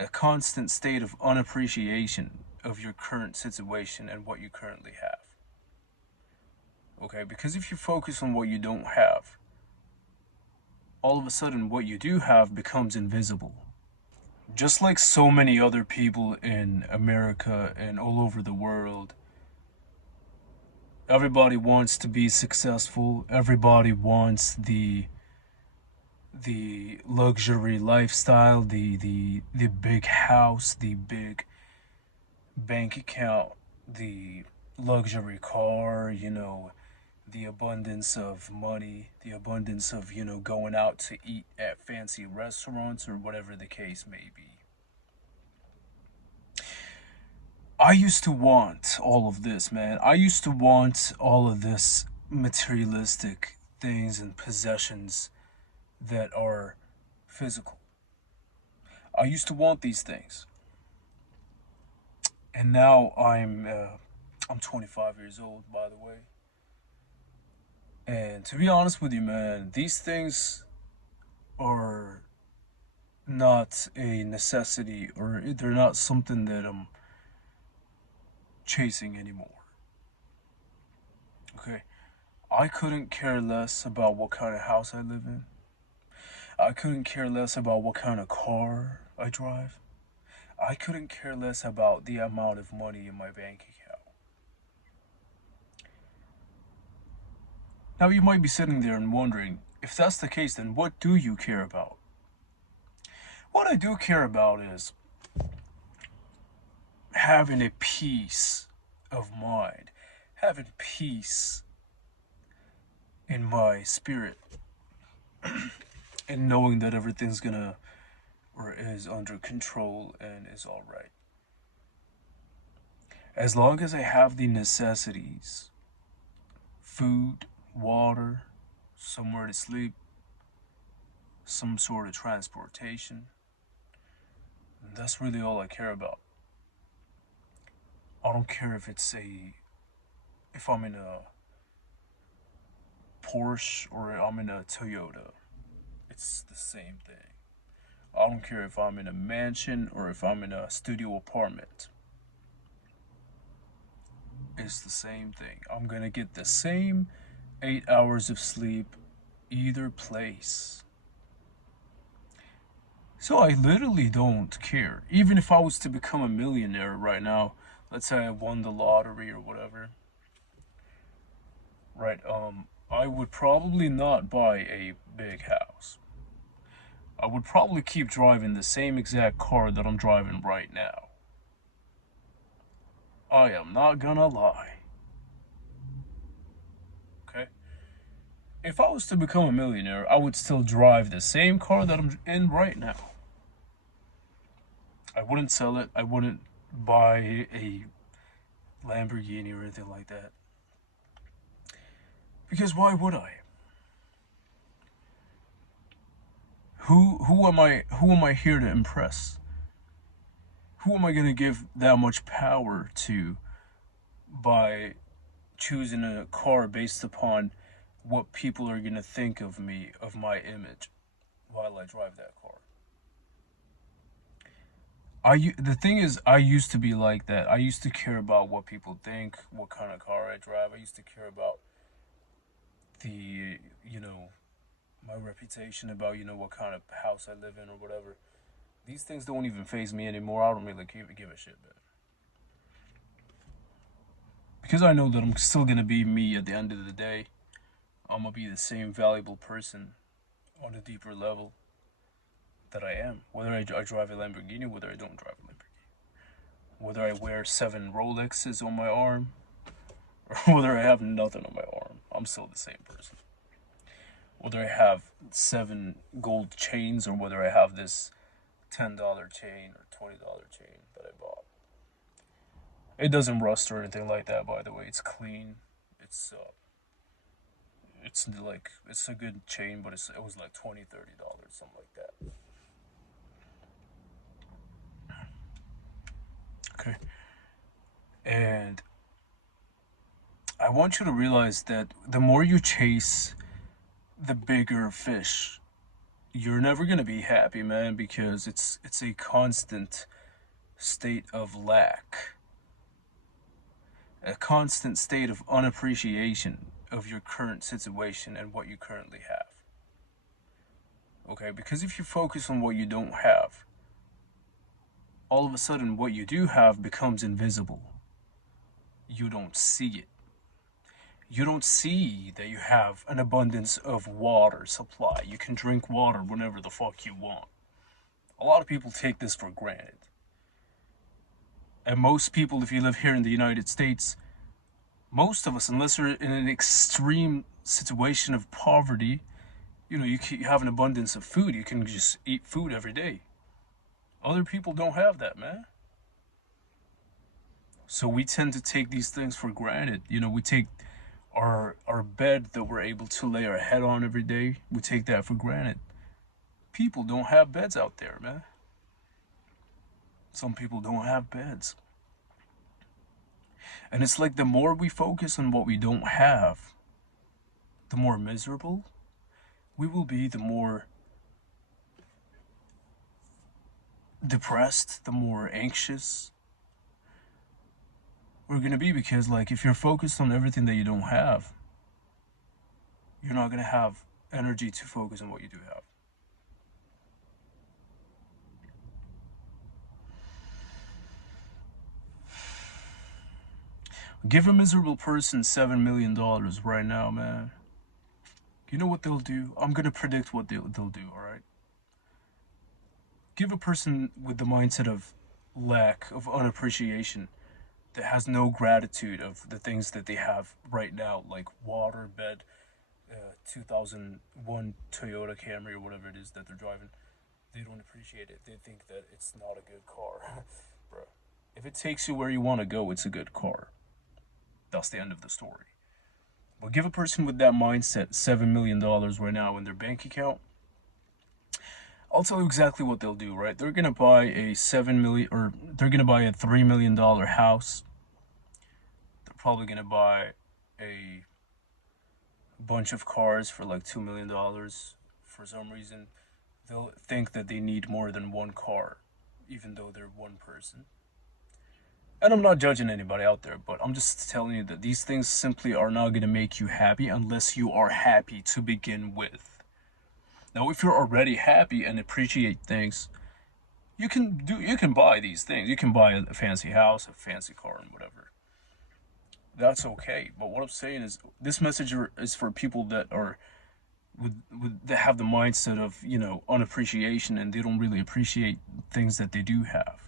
a constant state of unappreciation of your current situation and what you currently have. Okay, because if you focus on what you don't have, all of a sudden what you do have becomes invisible. Just like so many other people in America and all over the world, everybody wants to be successful. Everybody wants the luxury lifestyle, the big house, the big bank account, the luxury car, the abundance of money, the abundance of, going out to eat at fancy restaurants or whatever the case may be. I used to want all of this, man. I used to want all of this materialistic things and possessions that are physical. I used to want these things. And now I'm 25 years old, by the way. And to be honest with you, man, these things are not a necessity, or they're not something that I'm chasing anymore. Okay? I couldn't care less about what kind of house I live in. I couldn't care less about what kind of car I drive. I couldn't care less about the amount of money in my bank account. Now, you might be sitting there and wondering, if that's the case, then what do you care about? What I do care about is having a peace of mind, having peace in my spirit, and knowing that everything's gonna or is under control and is alright. As long as I have the necessities, food, water, somewhere to sleep, some sort of transportation, that's really all I care about. I don't care if I'm in a Porsche or I'm in a Toyota. It's the same thing. I don't care if I'm in a mansion or if I'm in a studio apartment. It's the same thing. I'm gonna get the same 8 hours of sleep either place. So I literally don't care. Even if I was to become a millionaire right now, let's say I won the lottery or whatever, right? I would probably not buy a big house. I would probably keep driving the same exact car that I'm driving right now. I am not gonna lie. Okay? If I was to become a millionaire, I would still drive the same car that I'm in right now. I wouldn't sell it. I wouldn't buy a Lamborghini or anything like that. Because why would I? Who am I here to impress? Who am I going to give that much power to by choosing a car based upon what people are going to think of me, of my image, while I drive that car? The thing is, I used to be like that. I used to care about what people think, what kind of car I drive. I used to care about the, my reputation, about, what kind of house I live in or whatever. These things don't even phase me anymore. I don't really give a shit, man. Because I know that I'm still gonna be me at the end of the day. I'm gonna be the same valuable person on a deeper level that I am. Whether I drive a Lamborghini, whether I don't drive a Lamborghini, whether I wear 7 Rolexes on my arm, or whether I have nothing on my arm, I'm still the same person. Whether I have 7 gold chains or whether I have this $10 chain or $20 chain that I bought. It doesn't rust or anything like that, by the way. It's clean. It's like it's a good chain, but it was like $20, $30, something like that. Okay, and I want you to realize that the more you chase the bigger fish, you're never gonna be happy, man, because it's a constant state of lack, a constant state of unappreciation of your current situation and what you currently have. Okay, because if you focus on what you don't have, all of a sudden what you do have becomes invisible. You don't see it. You don't see that you have an abundance of water supply. You can drink water whenever the fuck you want. A lot of people take this for granted. And most people, if you live here in the United States, most of us, unless you're in an extreme situation of poverty, you have an abundance of food. You can just eat food every day. Other people don't have that, man. So we tend to take these things for granted. We take our bed that we're able to lay our head on every day. We take that for granted. People don't have beds out there, man. Some people don't have beds. And it's like the more we focus on what we don't have, the more miserable we will be, the more depressed, the more anxious we're going to be. Because, like, if you're focused on everything that you don't have, you're not going to have energy to focus on what you do have. Give a miserable person $7 million right now, man. You know what they'll do? I'm going to predict what they'll do, alright? Give a person with the mindset of lack, of unappreciation, that has no gratitude of the things that they have right now, like water, bed, 2001 Toyota Camry or whatever it is that they're driving. They don't appreciate it. They think that it's not a good car. Bro, if it takes you where you want to go, it's a good car. That's the end of the story. But give a person with that mindset $7 million right now in their bank account. I'll tell you exactly what they'll do, right? They're gonna buy a they're gonna buy a $3 million house. They're probably gonna buy a bunch of cars for like $2 million. For some reason, they'll think that they need more than one car, even though they're one person. And I'm not judging anybody out there, but I'm just telling you that these things simply are not going to make you happy unless you are happy to begin with. Now, if you're already happy and appreciate things, you can buy these things. You can buy a fancy house, a fancy car, and whatever. That's okay. But what I'm saying is, this message is for people that are that have the mindset of unappreciation, and they don't really appreciate things that they do have.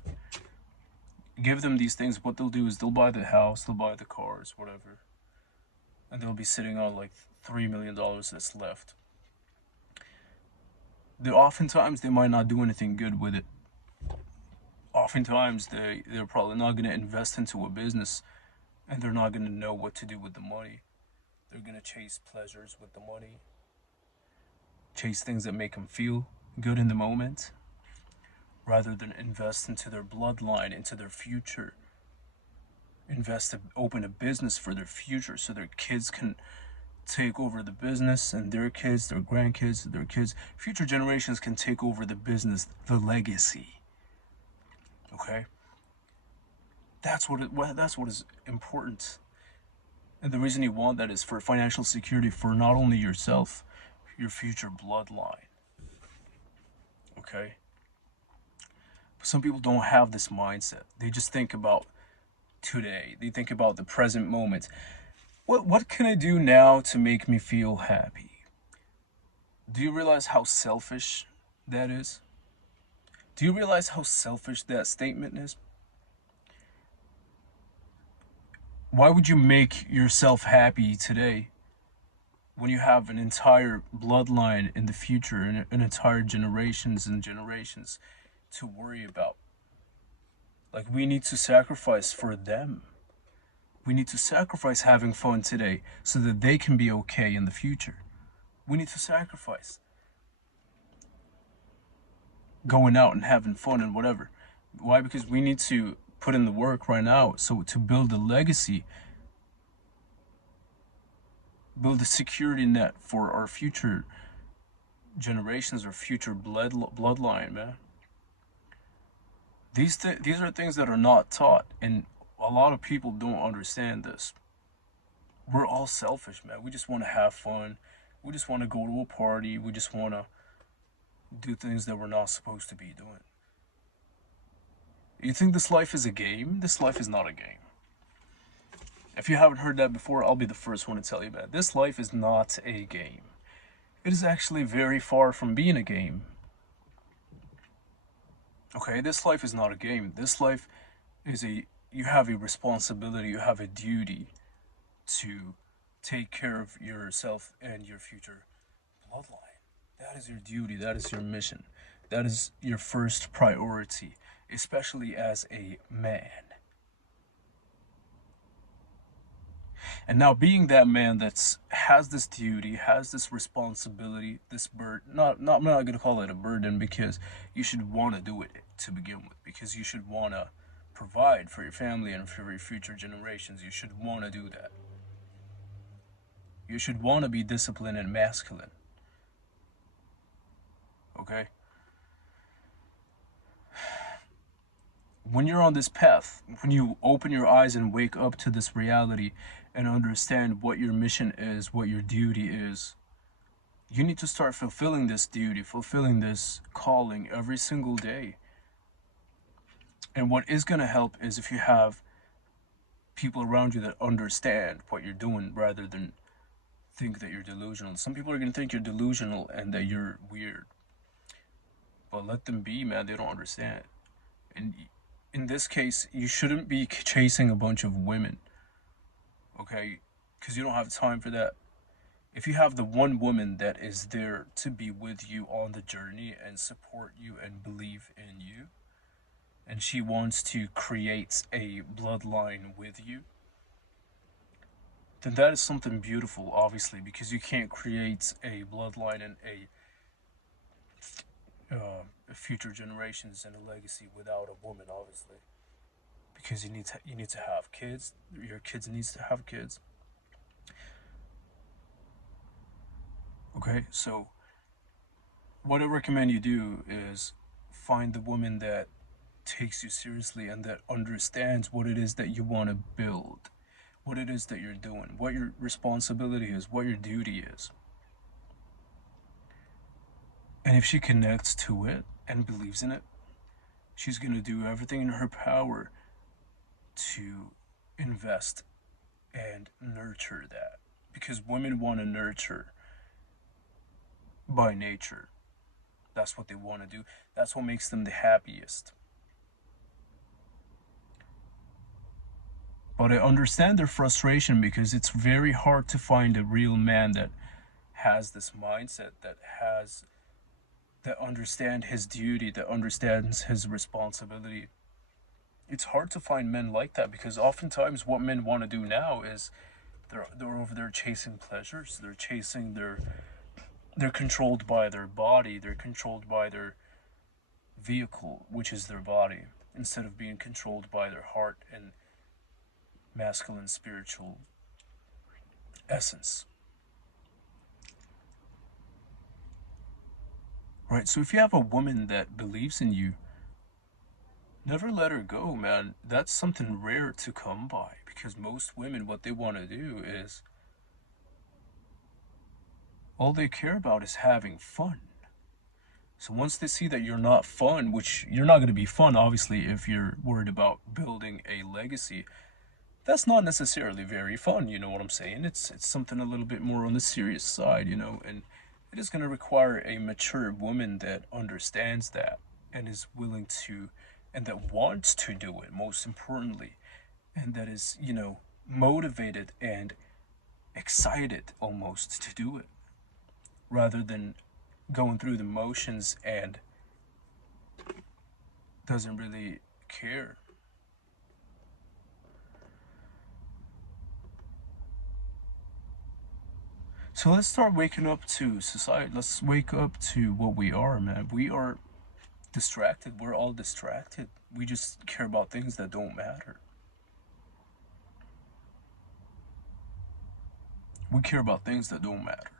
Give them these things. What they'll do is they'll buy the house, they'll buy the cars, whatever, and they'll be sitting on like $3 million that's left. Oftentimes they might not do anything good with it. Oftentimes they're probably not going to invest into a business, and they're not going to know what to do with the money. They're going to chase pleasures with the money, chase things that make them feel good in the moment, rather than invest into their bloodline, into their future. Open a business for their future so their kids can take over the business, and their kids, their grandkids, their kids, future generations can take over the business, the legacy. Okay? That's what is important. And the reason you want that is for financial security for not only yourself, your future bloodline. Okay? But some people don't have this mindset. They just think about today. They think about the present moment. What can I do now to make me feel happy? Do you realize how selfish that is? Do you realize how selfish that statement is? Why would you make yourself happy today when you have an entire bloodline in the future and an entire generations and generations to worry about? Like, we need to sacrifice for them. We need to sacrifice having fun today so that they can be okay in the future. We need to sacrifice going out and having fun and whatever. Why? Because we need to put in the work right now, so to build a legacy, build a security net for our future generations or future bloodline, man. These are things that are not taught, and a lot of people don't understand this. We're all selfish, man. We just want to have fun. We just want to go to a party. We just want to do things that we're not supposed to be doing. You think this life is a game? This life is not a game. If you haven't heard that before, I'll be the first one to tell you that. This life is not a game. It is actually very far from being a game. Okay, this life is not a game. This life is you have a responsibility, you have a duty to take care of yourself and your future bloodline. That is your duty, that is your mission. That is your first priority, especially as a man. And now being that man that's has this duty, has this responsibility, this burden, not I'm not gonna call it a burden because you should wanna do it to begin with, because you should wanna provide for your family and for your future generations. You should wanna do that. You should wanna be disciplined and masculine. Okay? When you're on this path, when you open your eyes and wake up to this reality and understand what your mission is, what your duty is, you need to start fulfilling this duty, fulfilling this calling every single day. And what is going to help is if you have people around you that understand what you're doing rather than think that you're delusional. Some people are going to think you're delusional and that you're weird. But let them be, man. They don't understand. And in this case, you shouldn't be chasing a bunch of women, okay? Because you don't have time for that. If you have the one woman that is there to be with you on the journey and support you and believe in you, and she wants to create a bloodline with you, then that is something beautiful, obviously, because you can't create a bloodline and future generations and a legacy without a woman, obviously, because you need to have kids. Your kids needs to have kids. Okay, so what I recommend you do is find the woman that takes you seriously and that understands what it is that you want to build, what it is that you're doing, what your responsibility is, what your duty is. And if she connects to it and believes in it, she's going to do everything in her power to invest and nurture that. Because women want to nurture by nature. That's what they want to do. That's what makes them the happiest. But I understand their frustration because it's very hard to find a real man that has this mindset, that understand his duty, that understands his responsibility. It's hard to find men like that because oftentimes what men want to do now is they're over there chasing pleasures. They're controlled by their body. They're controlled by their vehicle, which is their body, instead of being controlled by their heart and masculine spiritual essence. Right? So if you have a woman that believes in you, never let her go, man. That's something rare to come by because most women, what they want to do is all they care about is having fun. So once they see that you're not fun, which you're not going to be fun, obviously, if you're worried about building a legacy, that's not necessarily very fun. You know what I'm saying? It's something a little bit more on the serious side, and it is going to require a mature woman that understands that and is willing to, and that wants to do it, most importantly, and that is, motivated and excited almost to do it, rather than going through the motions and doesn't really care. So let's start waking up to society. Let's wake up to what we are, man. We are distracted. We're all distracted. We just care about things that don't matter. We care about things that don't matter.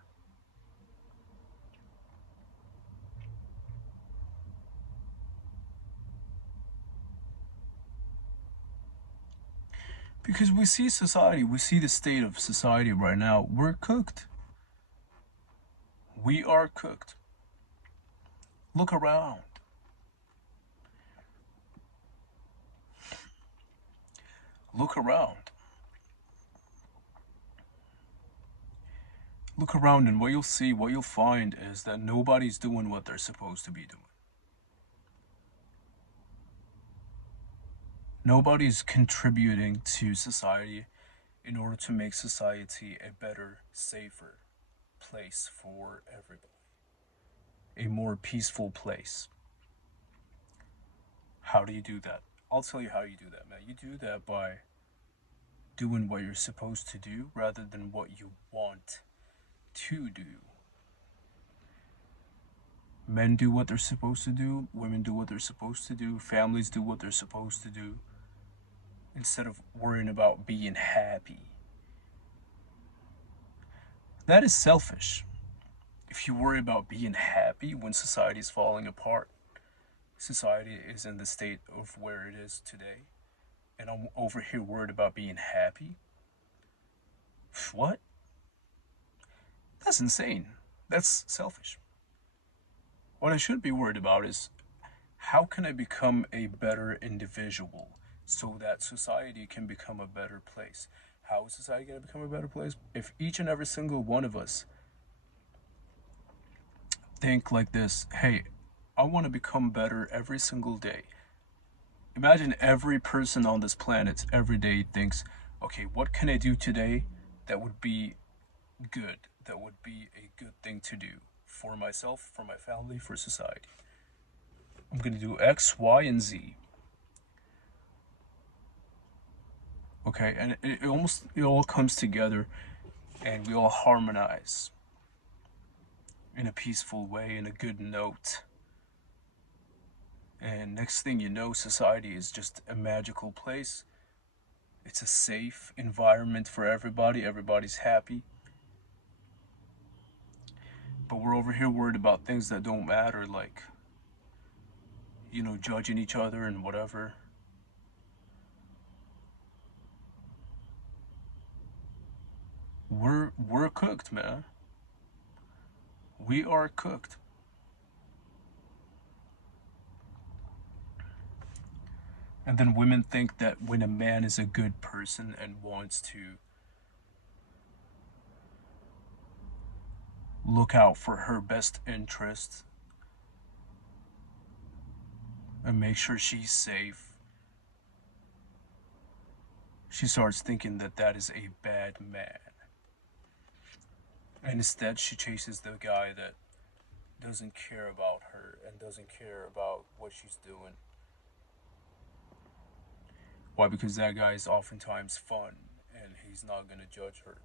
Because we see society, we see the state of society right now. We're cooked. We are cooked. Look around. Look around. Look around, and what you'll see, what you'll find is that nobody's doing what they're supposed to be doing. Nobody's contributing to society in order to make society a better, safer place for everybody, a more peaceful place. How do you do that? I'll tell you how you do that, man. You do that by doing what you're supposed to do rather than what you want to do. Men do what they're supposed to do, women do what they're supposed to do, families do what they're supposed to do, instead of worrying about being happy. That is selfish. If you worry about being happy when society is falling apart, society is in the state of where it is today, and I'm over here worried about being happy. What? That's insane. That's selfish. What I should be worried about is how can I become a better individual so that society can become a better place? How is society going to become a better place? If each and every single one of us think like this, hey, I want to become better every single day. Imagine every person on this planet every day thinks, okay, what can I do today that would be good, that would be a good thing to do for myself, for my family, for society. I'm going to do X, Y, and Z. Okay, and it all comes together and we all harmonize in a peaceful way, in a good note. And next thing you know, society is just a magical place. It's a safe environment for everybody. Everybody's happy. But we're over here worried about things that don't matter, like, judging each other and whatever. We're cooked, man. We are cooked. And then women think that when a man is a good person and wants to look out for her best interests and make sure she's safe, she starts thinking that that is a bad man. And instead, she chases the guy that doesn't care about her and doesn't care about what she's doing. Why? Because that guy is oftentimes fun and he's not gonna judge her.